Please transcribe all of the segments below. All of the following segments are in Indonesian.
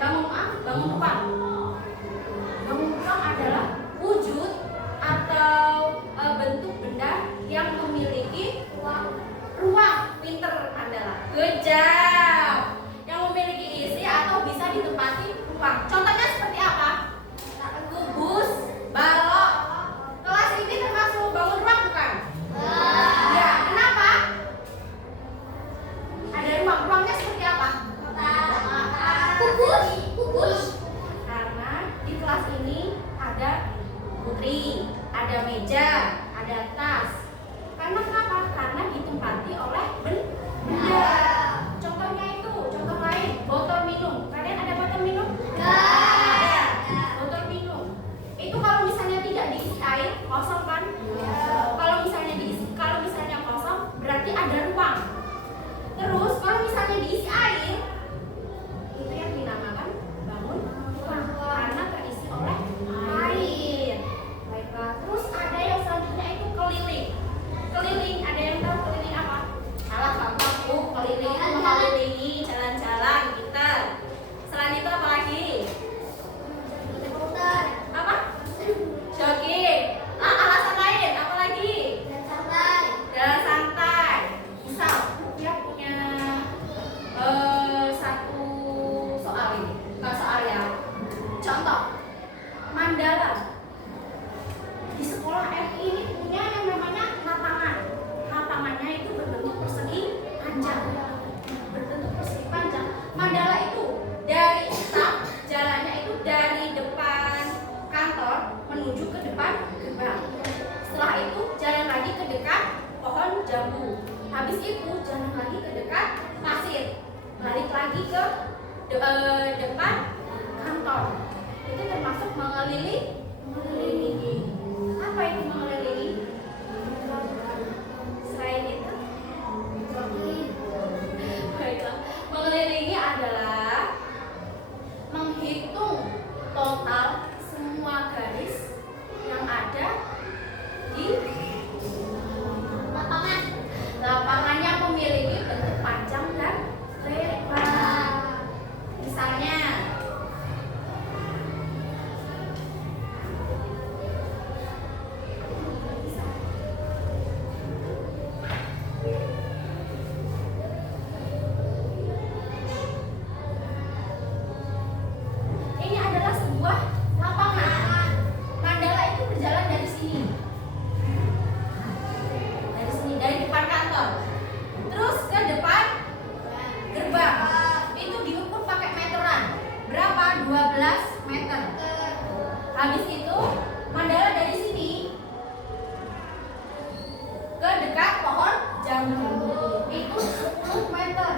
bangun ruang. Bangun ruang adalah wujud atau bentuk benda yang memiliki ruang. Pinter adalah gejap yang memiliki isi atau bisa ditempati ruang. Contohnya seperti apa? Kubus, balok. Kelas ini termasuk bangun ruang bukan? Ya, kenapa? Ada ruang. Ruangnya seperti apa? Kubus. Karena di kelas ini ada putri, ada meja, ada tas. Karena kenapa? Karena ditempati oleh benda. Contohnya itu, contoh lain, botol minum. Kalian ada botol minum? Ada. Botol minum. Itu kalau misalnya tidak diisi air, kosong kan? Kalau misalnya kosong, berarti ada ruang. Terus kalau misalnya diisi air, itu yang dinamakan bangun ruang karena terisi oleh air. Baiklah. Terus ada yang selanjutnya itu keliling. Keliling, ada yang tahu keliling apa? Alat bangku keliling itu mengelilingi jalan-jalan kita. Selain itu apa lagi? Apa? Jogging. Alasan lain apa lagi? Jalan santai. Misal dia punya satu soal ini, bukan soal ya. Contoh, Mandala. Di sekolah FI ini punya yang namanya lapangan. Lapangannya itu berbentuk persegi panjang. Mandala itu dari start jalannya itu dari depan kantor menuju ke depan gerbang. Setelah itu jalan lagi ke dekat pohon jambu. Habis itu jalan lagi ke dekat pasir. Balik lagi ke depan kantor. Itu termasuk mengelilingi. Apa itu mengelilingi? Selain itu, baiklah. Mengelilingi adalah menghitung total semua garis yang ada di lapangan. Lapangannya memiliki bentuk panjang dan lebar. Misalnya, ini adalah sebuah lapangan. Mandala itu berjalan dari sini. Dari depan kantor. Terus ke depan gerbang. Itu diukur pakai meteran. Berapa? 12 meter. Habis itu Mandala dari sini ke dekat pohon jambu. Itu 10 meter.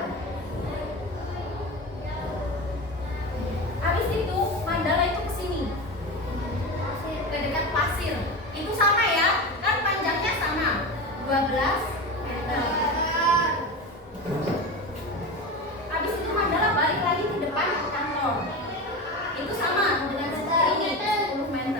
Habis itu Mandala itu ke sini. Ke dekat pasir. Itu sama ya? Kan panjangnya sama. 12 meter. Habis itu Mandala balik lagi ke depan kantor. Itu sama dengan seperti ini 10 meter.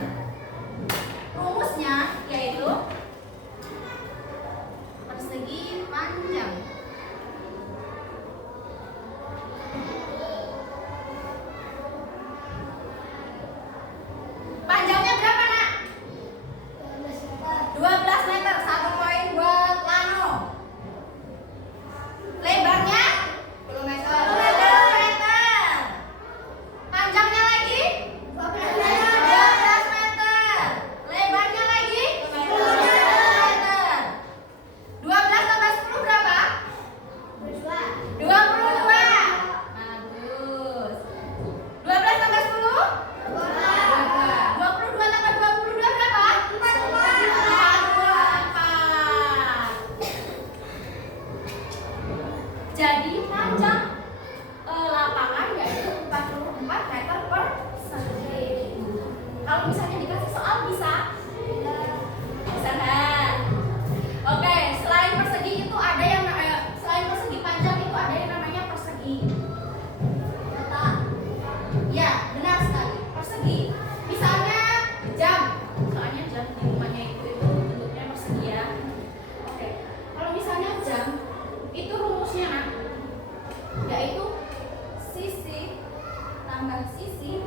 tambah sisi,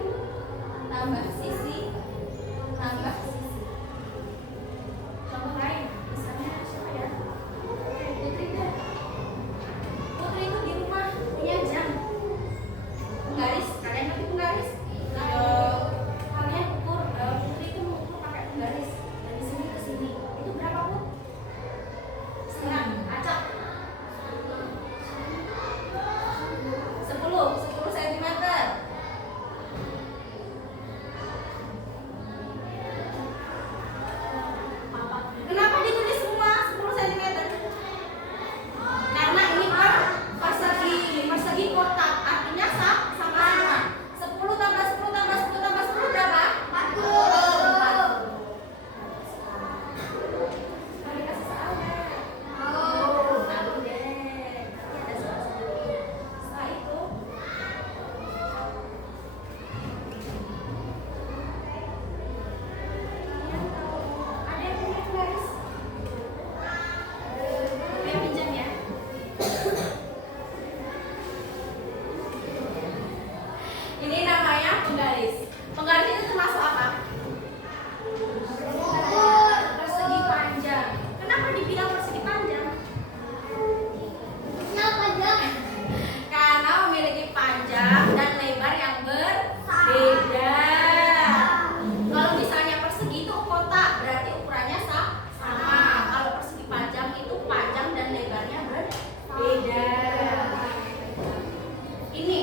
tambah sisi, tambah sisi. Contoh lain, misalnya siapa ya? Putri deh. Putri itu di rumah punya jam penggaris. Kalian ngerti penggaris? Kalian ukur, Putri itu mengukur pakai penggaris dari sini ke sini. Itu berapa, Put? Setengah, acak. 10 cm. Kenapa ditulis semua 10 cm? Karena ini persegi kotak, artinya sama semua. 10 tambah 10 tambah 10 tambah 10 berapa? 40. Mari kasih soalnya. Tahu deh. Nanti ada soal sendiri. Setelah itu ada yang punya penggaris? Oke, pinjam ya. Ini namanya penggaris. Penggaris itu termasuk apa? Persegi panjang. Kenapa dibilang persegi panjang? Karena memiliki panjang dan lebar yang berbeda. Kalau misalnya persegi itu kotak, berarti ukurannya sama. Kalau persegi panjang itu panjang dan lebarnya berbeda. Ini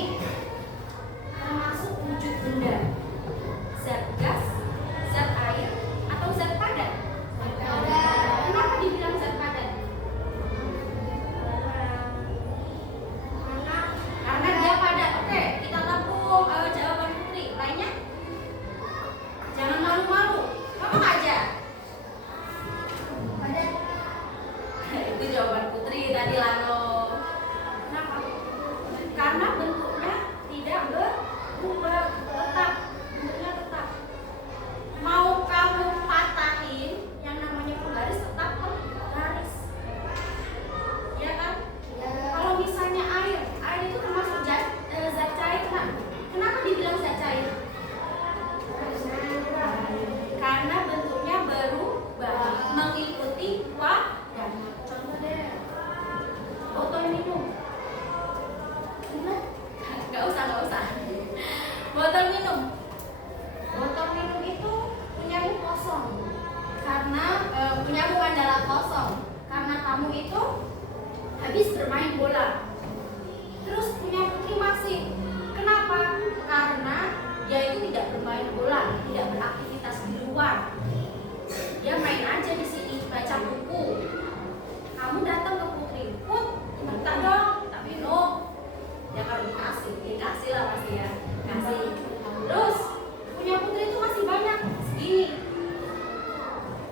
termasuk wujud benda. Zat gas, zat air, atau zat padat? Kenapa dibilang zat padat? Karena dia padat. Oke, kita tampung jawaban Putri. Lainnya? Jangan malu-malu. Kamu aja. Itu jawaban Putri tadi, Lano. Kenapa? Karena bentuknya tidak berubah, tetap. Bentuknya tetap. Mau kamu patahin, yang namanya penggaris tetap penggaris. Ya kan? Kalau misalnya air itu termasuk zat cair, kan? Kenapa dibilang zat cair? Karena bentuknya berubah mengikuti wadah. Contoh deh, botol minum. Nggak usah. Botol minum. Botol minum itu punyamu kosong. Karena punyamu adalah kosong. Karena kamu itu habis bermain bola. Terus punya Putri masih. Kenapa? Karena dia itu tidak bermain bola, tidak beraktivitas di luar. Dia main aja di sini, baca buku. Kamu datang ke Putri, Put, minta dong, tak minum. Ya kalau dikasih lah pasti ya, kasih. Terus punya Putri itu masih banyak segini.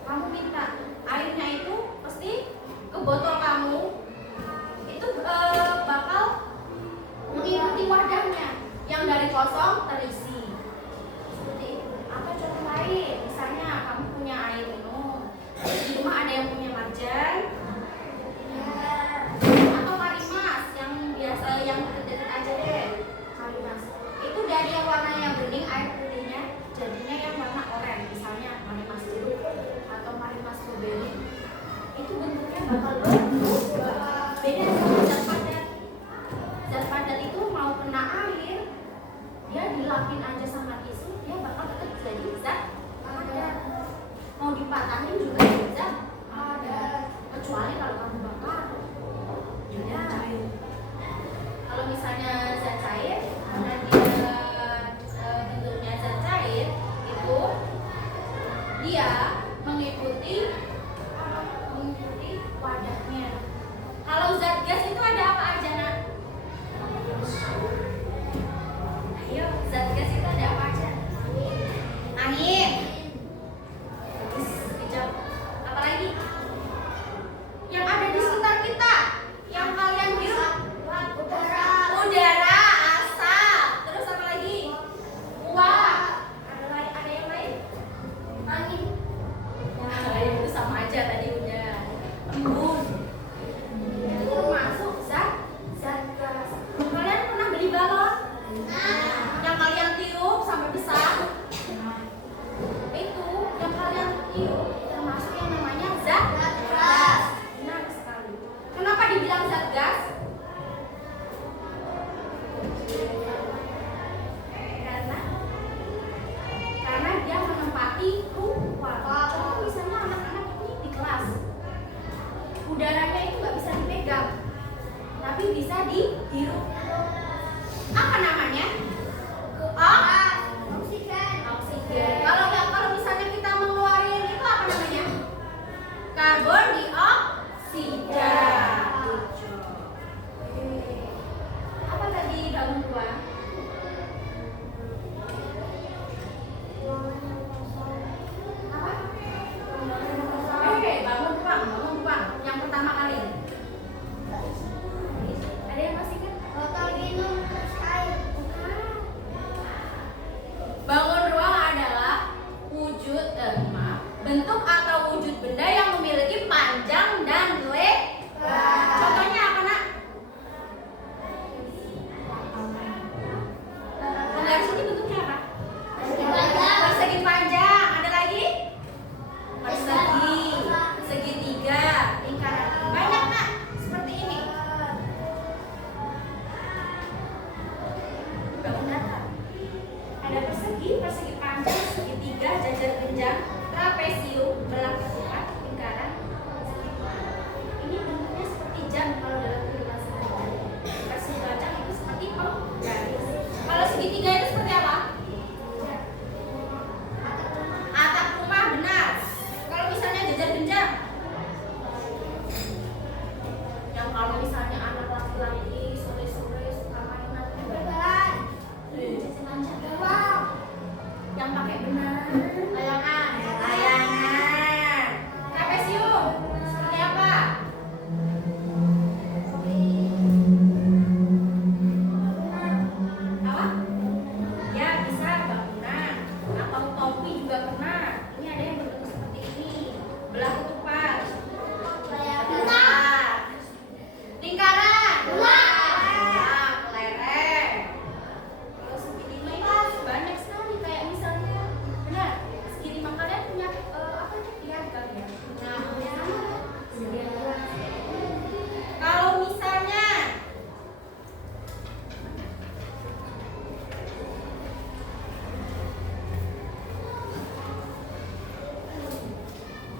Kamu minta airnya itu pasti ke botol kamu. Itu bakal mengikuti wadahnya yang dari kosong terisi. Seperti itu. Atau contoh lain, misalnya kamu punya air minum. Di rumah ada yang punya marjan. Atau karimas yang biasa yang deket-deket aja deh. Karimas. ya. Trapesium belah ketupat, lingkaran. Ini bentuknya seperti jam kalau dalam kehidupan sehari-hari. Persegajang itu seperti penggaris. Kalau segitiga itu seperti apa? Atap rumah, benar. Kalau misalnya jejer genjang, yang kalau misalnya anak laki-laki sore-sore suka main yang pakai benar, layangan. Trapesium seperti apa? Apa? Ya, bisa bangunan atau topi juga pernah. Ini ada yang berbentuk seperti ini, belah ketupat. Lingkaran. Kelereng. Kalau segitiga itu banyak sekali, kayak misalnya, benar, segitiga kalian punya apa nih, piagam ya? Kalau misalnya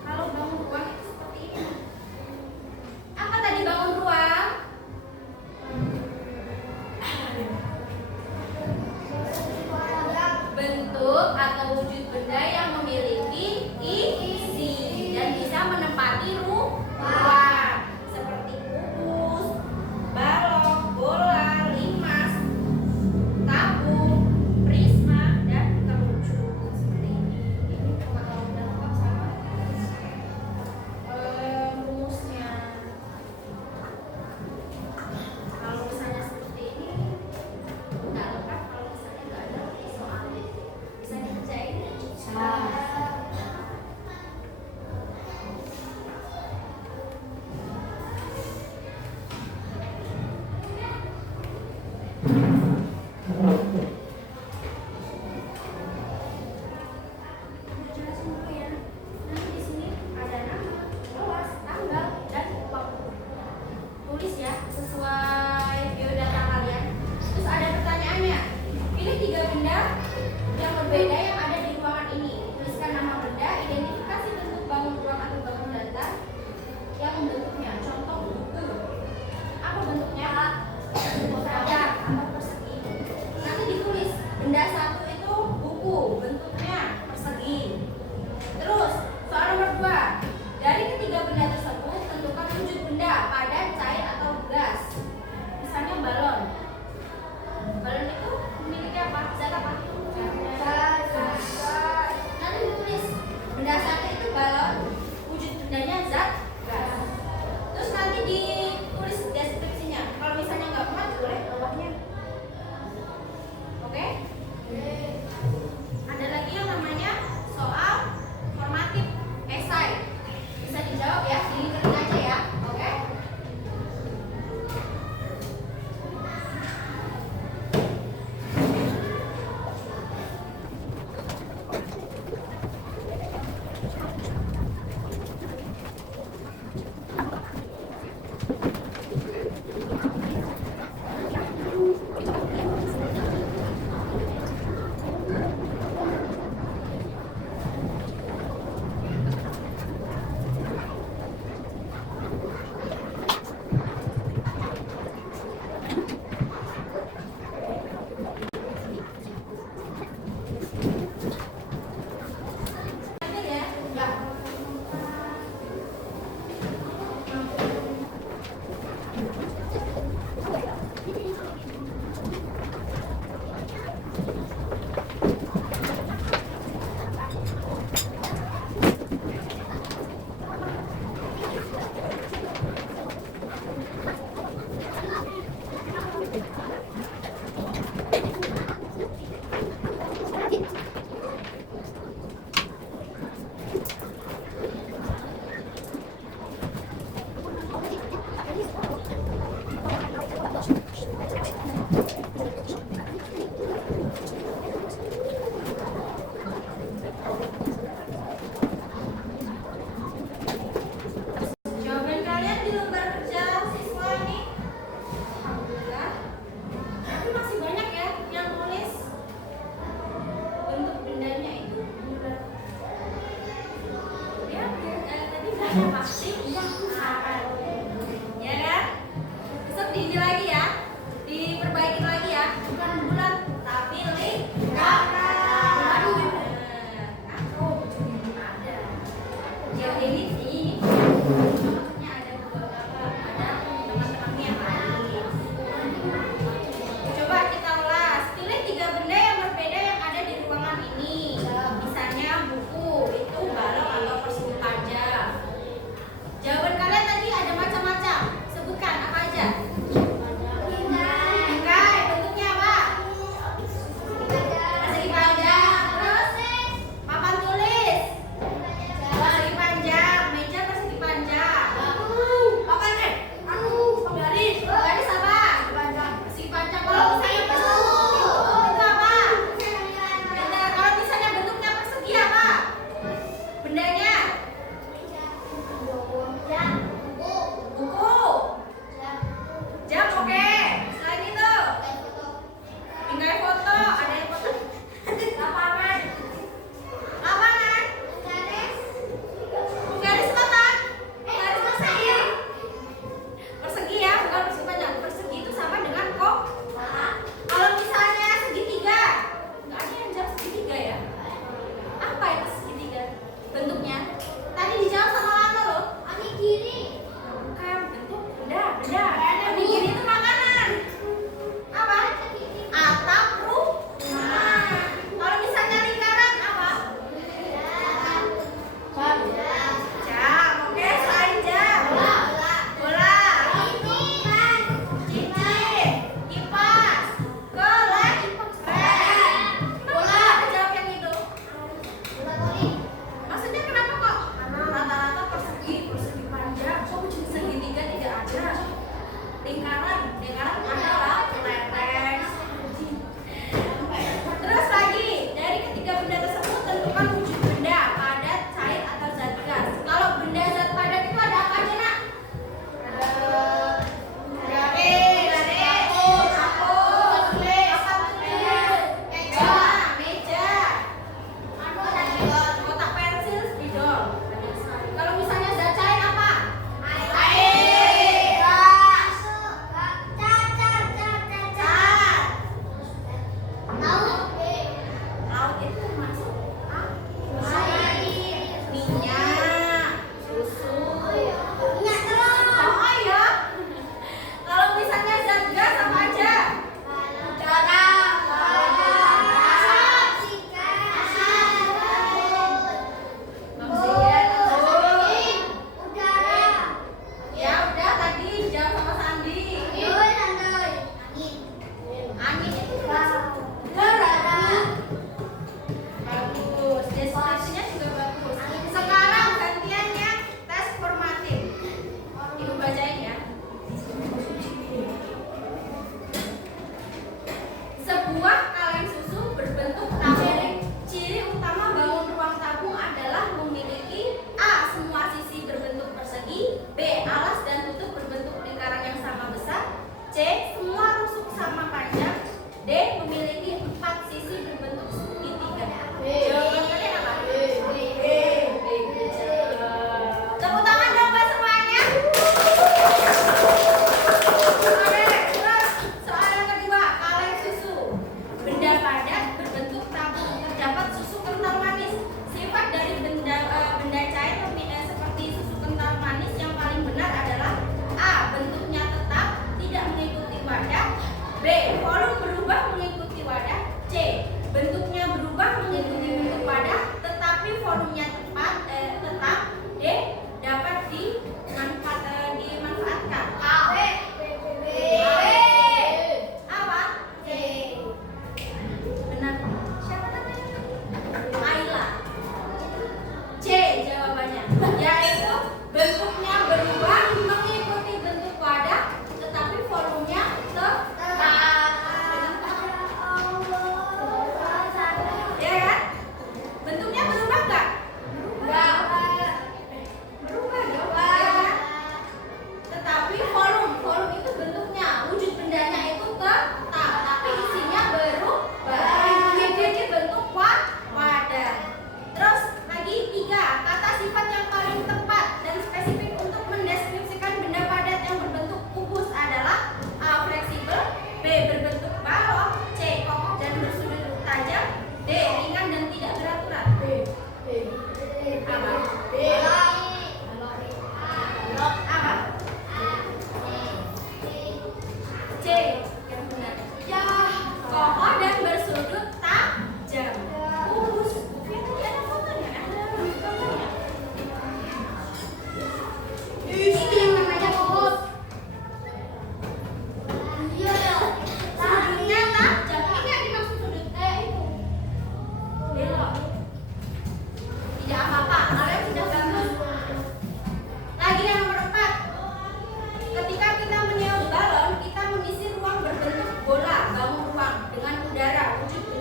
kalau bangun ruang itu seperti ini. Apa tadi bangun ruang? Bentuk atau wujud benda yang memiliki isi dan bisa menempati ruang, seperti kubus, balok, bola, limas, tabung, prisma, dan kerucut seperti ini. Ini pengetahuan dan lengkap sama rumusnya. Kalau misalnya seperti ini nggak lengkap, kalau misalnya nggak ada soalnya bisa dikerjain. Jelasin dulu ya. Nanti di sini ada nama, kelas, tanggal, dan waktu. Tulis ya sesuai biodata kalian. Terus ada pertanyaannya. Pilih 3 benda yang berbeda yang ada di ruangan ini. Tuliskan nama benda, identifikasi bentuk bangun ruang atau bangun datar yang membentuknya. Contoh buku. Apa bentuknya? Kotak atau persegi. Nanti ditulis benda satu itu buku, bentuknya persegi. Terus soal nomor 2. Dari ketiga benda tersebut tentukan wujud benda, padat, cair, atau gas. Misalnya balon. Balon itu memiliki apa? Zat apa? Nanti ditulis benda satu itu balon, wujud bendanya zat gas. Terus nanti ditulis deskripsinya. Kalau misalnya nggak muat boleh bawahnya. Oke?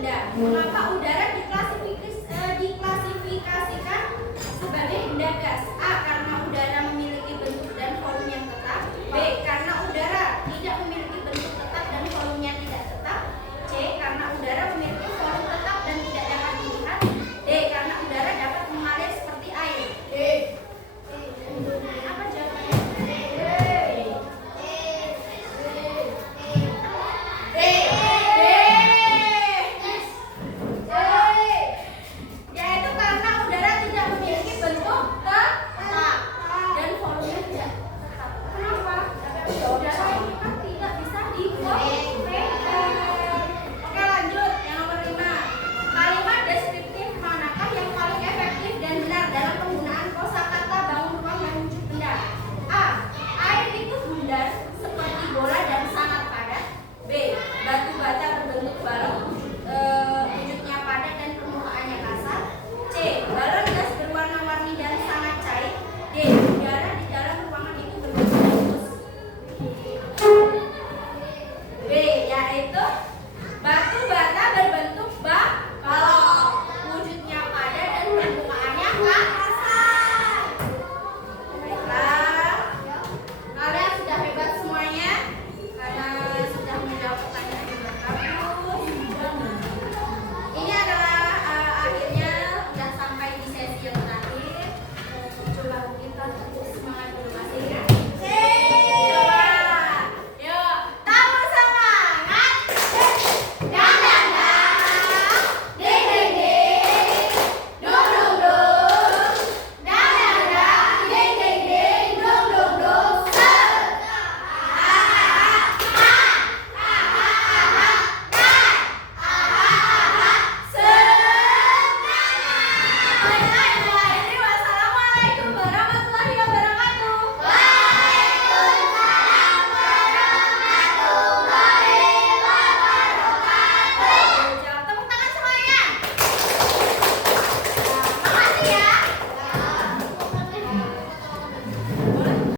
benda. Mengapa udara